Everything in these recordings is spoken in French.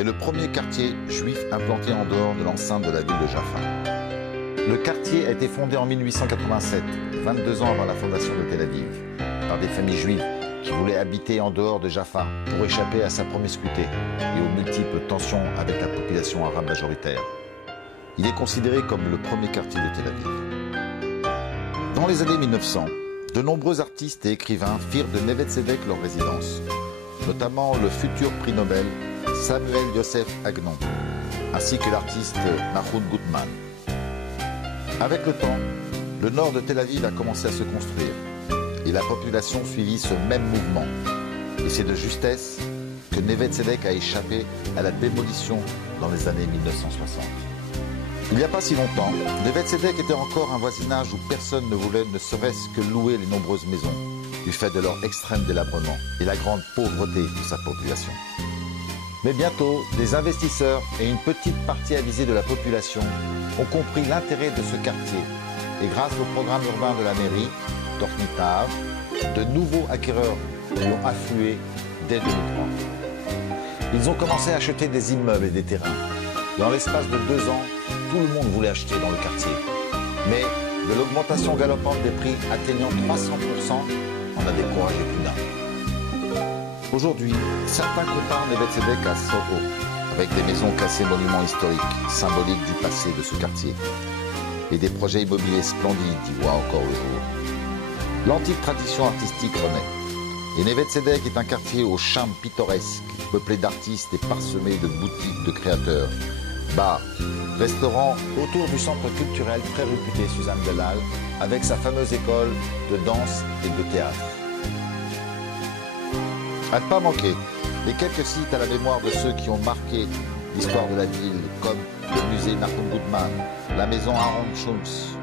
est le premier quartier juif implanté en dehors de l'enceinte de la ville de Jaffa. Le quartier a été fondé en 1887, 22 ans avant la fondation de Tel Aviv, par des familles juives qui voulaient habiter en dehors de Jaffa pour échapper à sa promiscuité et aux multiples tensions avec la population arabe majoritaire. Il est considéré comme le premier quartier de Tel Aviv. Dans les années 1900, de nombreux artistes et écrivains firent de Neve Tzedek leur résidence, notamment le futur prix Nobel Samuel Yosef Agnon, ainsi que l'artiste Nahum Gutman. Avec le temps, le nord de Tel Aviv a commencé à se construire et la population suivit ce même mouvement. Et c'est de justesse que Neve Tzedek a échappé à la démolition dans les années 1960. Il n'y a pas si longtemps, Neve Tzedek était encore un voisinage où personne ne voulait ne serait-ce que louer les nombreuses maisons, du fait de leur extrême délabrement et la grande pauvreté de sa population. Mais bientôt, des investisseurs et une petite partie avisée de la population ont compris l'intérêt de ce quartier et grâce au programme urbain de la mairie, Tornitav, de nouveaux acquéreurs y ont afflué dès 2003. Ils ont commencé à acheter des immeubles et des terrains. Dans l'espace de 2 ans, tout le monde voulait acheter dans le quartier. Mais de l'augmentation galopante des prix atteignant 300%, on a découragé plus d'un. Aujourd'hui, certains comparent Neve Tzedek à Soho, avec des maisons classées monuments historiques, symboliques du passé de ce quartier, et des projets immobiliers splendides y voient encore le jour. L'antique tradition artistique renaît, et Neve Tzedek est un quartier au charme pittoresque, peuplé d'artistes et parsemé de boutiques de créateurs, bars, restaurants autour du centre culturel très réputé Suzanne Delal, avec sa fameuse école de danse et de théâtre. À ne pas manquer, les quelques sites à la mémoire de ceux qui ont marqué l'histoire de la ville, comme le musée Nahum Gutman, la maison Aaron Schultz.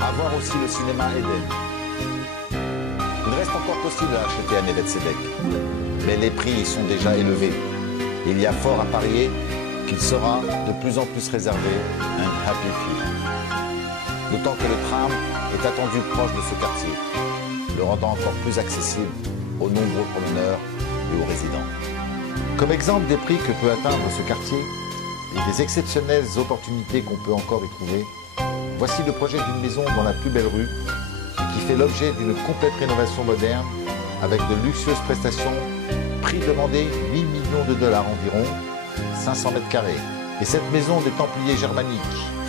À voir aussi le cinéma Eden. Il reste encore possible à acheter à Neve Tzedek, mais les prix y sont déjà élevés. Il y a fort à parier qu'il sera de plus en plus réservé à un happy few. D'autant que le tram est attendu proche de ce quartier, le rendant encore plus accessible aux nombreux promeneurs et aux résidents. Comme exemple des prix que peut atteindre ce quartier et des exceptionnelles opportunités qu'on peut encore y trouver, voici le projet d'une maison dans la plus belle rue qui fait l'objet d'une complète rénovation moderne avec de luxueuses prestations, prix demandé 8 millions de dollars environ, 500 mètres carrés. Et cette maison des Templiers germaniques,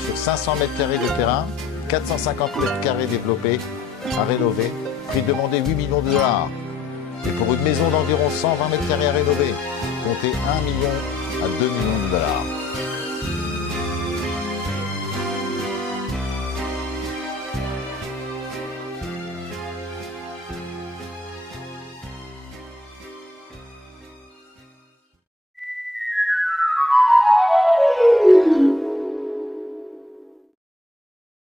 sur 500 mètres carrés de terrain, 450 mètres carrés développés, à rénover, prix demandé 8 millions de dollars. Et pour une maison d'environ 120 mètres carrés à rénover, comptez 1 million à 2 millions de dollars.